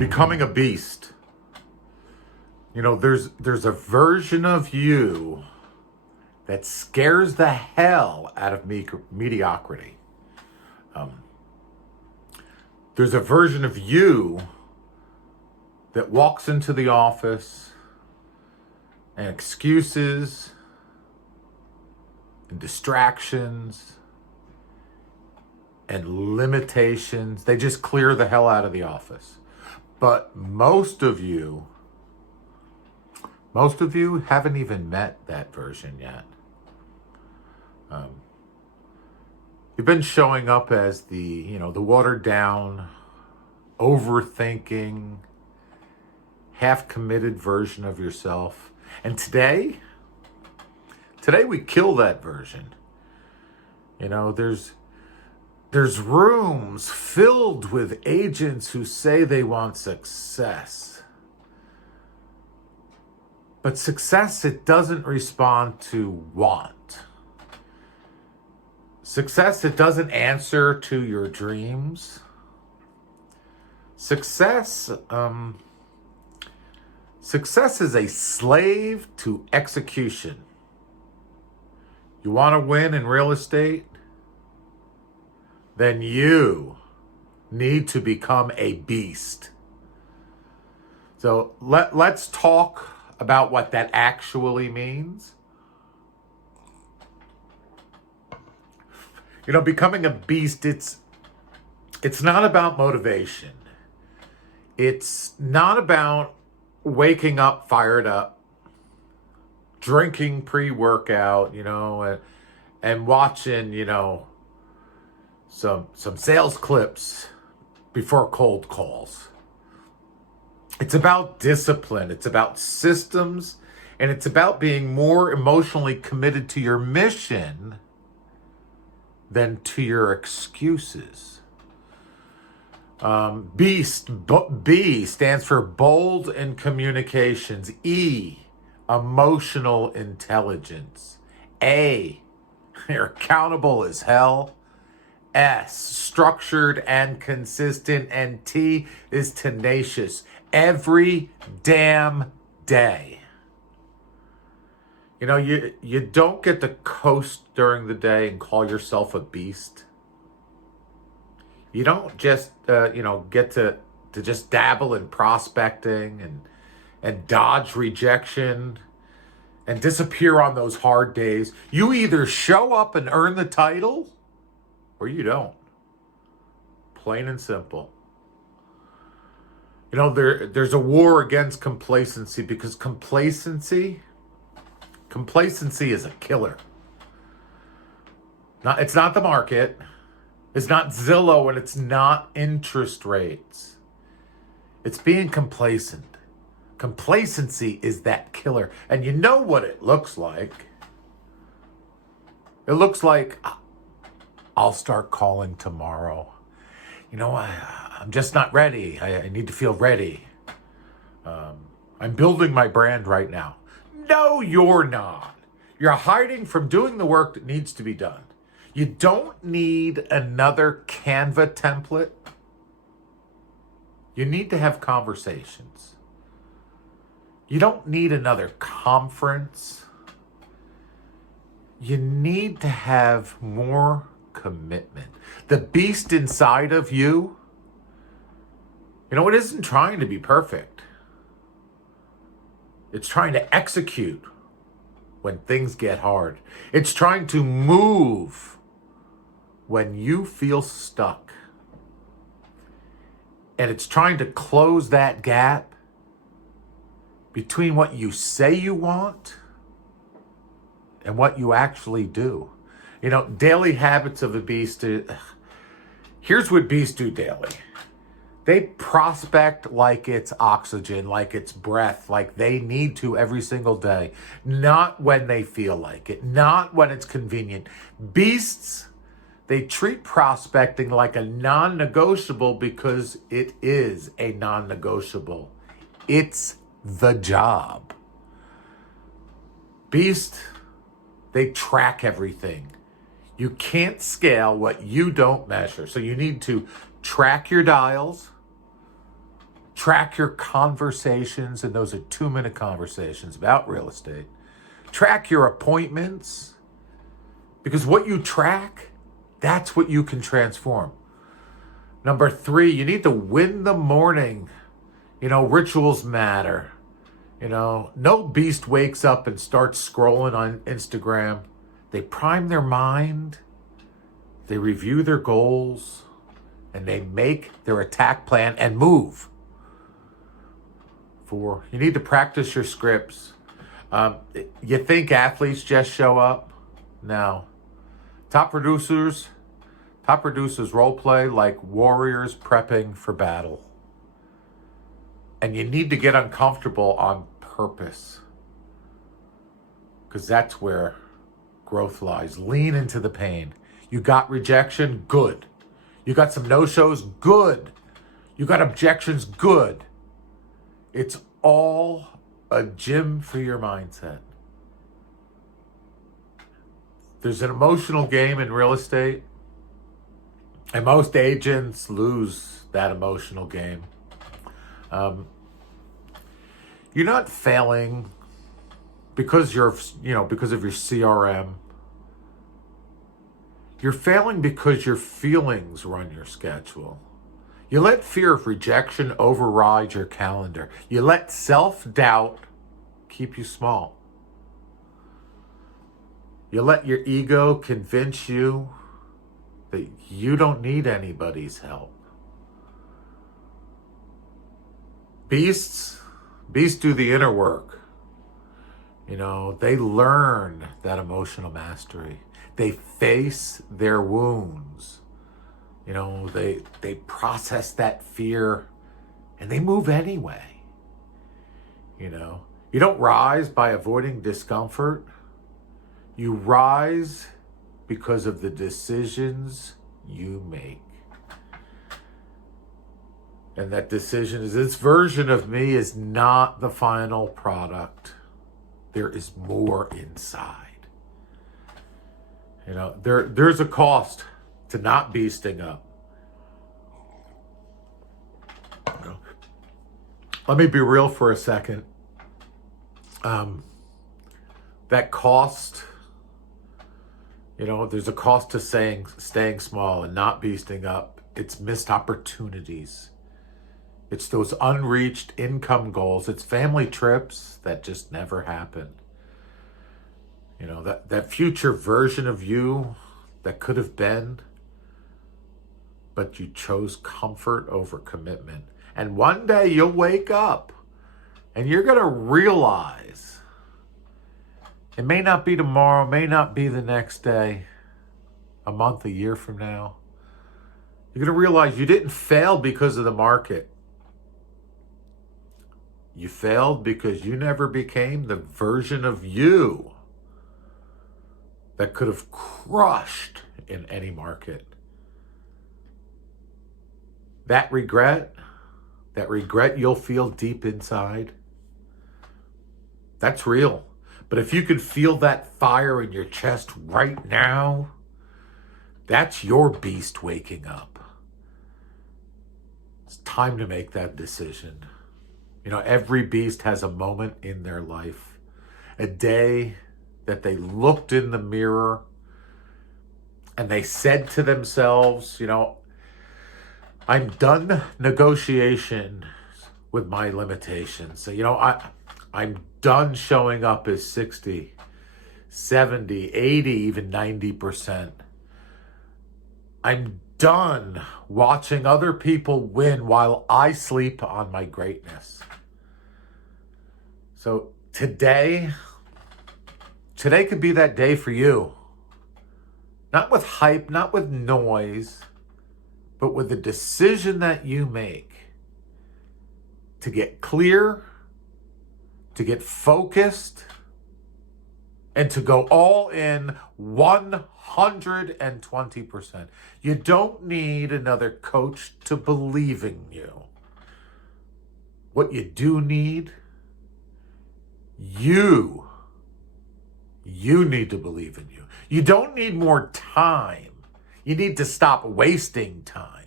Becoming a beast. You know, there's a version of you that scares the hell out of mediocrity. There's a version of you that walks into the office and excuses and distractions and limitations, they just clear the hell out of the office. But most of you haven't even met that version yet. You've been showing up as the watered down, overthinking, half-committed version of yourself. And today we kill that version. You know, there's rooms filled with agents who say they want success. But success, it doesn't respond to want. Success, it doesn't answer to your dreams. Success is a slave to execution. You want to win in real estate? Then you need to become a beast. So let's talk about what that actually means. You know, becoming a beast, it's not about motivation. It's not about waking up fired up, drinking pre-workout, and watching, some sales clips before cold calls. It's about discipline. It's about systems. And it's about being more emotionally committed to your mission than to your excuses. Beast, B stands for bold in communications. E, emotional intelligence. A, you're accountable as hell. S, structured and consistent. And T is tenacious. Every damn day. You know, you don't get to coast during the day and call yourself a beast. You don't just, get to just dabble in prospecting and dodge rejection and disappear on those hard days. You either show up and earn the title or you don't. Plain and simple. You know, there's a war against complacency because complacency is a killer. It's not the market. It's not Zillow, and it's not interest rates. It's being complacent. Complacency is that killer. And you know what it looks like. It looks like, I'll start calling tomorrow. I'm just not ready. I need to feel ready. I'm building my brand right now. No, you're not. You're hiding from doing the work that needs to be done. You don't need another Canva template. You need to have conversations. You don't need another conference. You need to have more commitment. The beast inside of you, it isn't trying to be perfect. It's trying to execute when things get hard. It's trying to move when you feel stuck. And it's trying to close that gap between what you say you want and what you actually do. Daily habits of a beast. Here's what beasts do daily. They prospect like it's oxygen, like it's breath, like they need to every single day. Not when they feel like it, not when it's convenient. Beasts, they treat prospecting like a non-negotiable because it is a non-negotiable. It's the job. Beast, they track everything. You can't scale what you don't measure. So you need to track your dials, Track your conversations, and those are 2-minute conversations about real estate. Track your appointments, because what you track, that's what you can transform. Number 3, you need to win the morning. Rituals matter. No beast wakes up and starts scrolling on Instagram. They prime their mind, they review their goals, and they make their attack plan and move. 4, you need to practice your scripts. You think athletes just show up? No. Top producers role play like warriors prepping for battle. And you need to get uncomfortable on purpose, because that's where growth lies. Lean into the pain. You got rejection? Good. You got some no-shows? Good. You got objections? Good. It's all a gym for your mindset. There's an emotional game in real estate, and most agents lose that emotional game. You're not failing because of your CRM. You're failing because your feelings run your schedule. You let fear of rejection override your calendar. You let self-doubt keep you small. You let your ego convince you that you don't need anybody's help. Beasts do the inner work. They learn that emotional mastery. They face their wounds. They process that fear, and they move anyway. You don't rise by avoiding discomfort. You rise because of the decisions you make. And that decision is, this version of me is not the final product. There is more inside. There's a cost to not beasting up. Let me be real for a second. That cost, there's a cost to staying small and not beasting up. It's missed opportunities. It's those unreached income goals. It's family trips that just never happen. That future version of you that could have been, but you chose comfort over commitment. And one day you'll wake up and you're going to realize, it may not be tomorrow, may not be the next day, a month, a year from now. You're going to realize you didn't fail because of the market. You failed because you never became the version of you that could have crushed in any market. That regret you'll feel deep inside, that's real. But if you could feel that fire in your chest right now, that's your beast waking up. It's time to make that decision. Every beast has a moment in their life, a day that they looked in the mirror and they said to themselves, I'm done negotiation with my limitations. So, I'm done showing up as 60, 70, 80, even 90%. I'm done watching other people win while I sleep on my greatness. So today could be that day for you. Not with hype, not with noise, but with the decision that you make to get clear, to get focused, and to go all in 120%. You don't need another coach to believe in you. What you do need, you need to believe in you. You don't need more time. You need to stop wasting time.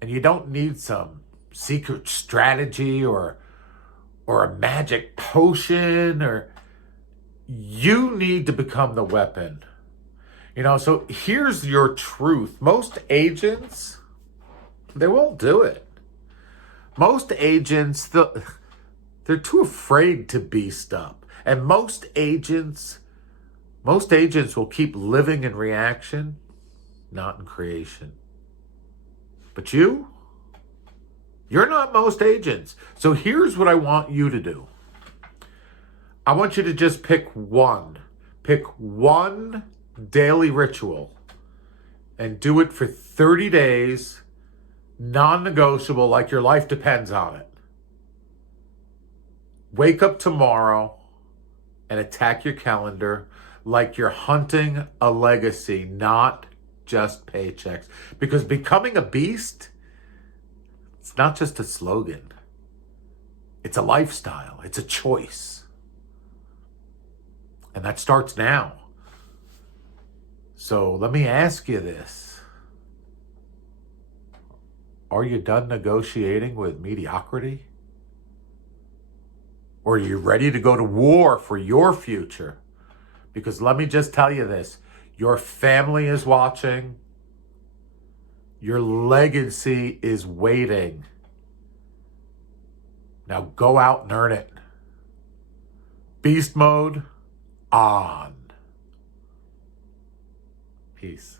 And you don't need some secret strategy or a magic potion, or you need to become the weapon. So here's your truth. Most agents, they won't do it. Most agents, they're too afraid to beast up. And most agents will keep living in reaction, not in creation. But you're not most agents. So here's what I want you to do. I want you to just pick one daily ritual and do it for 30 days, non-negotiable, like your life depends on it. Wake up tomorrow and attack your calendar like you're hunting a legacy, not just paychecks. Because becoming a beast, it's not just a slogan. It's a lifestyle. It's a choice. And that starts now. So let me ask you this. Are you done negotiating with mediocrity? Or are you ready to go to war for your future? Because let me just tell you this. Your family is watching. Your legacy is waiting. Now go out and earn it. Beast mode on. Peace.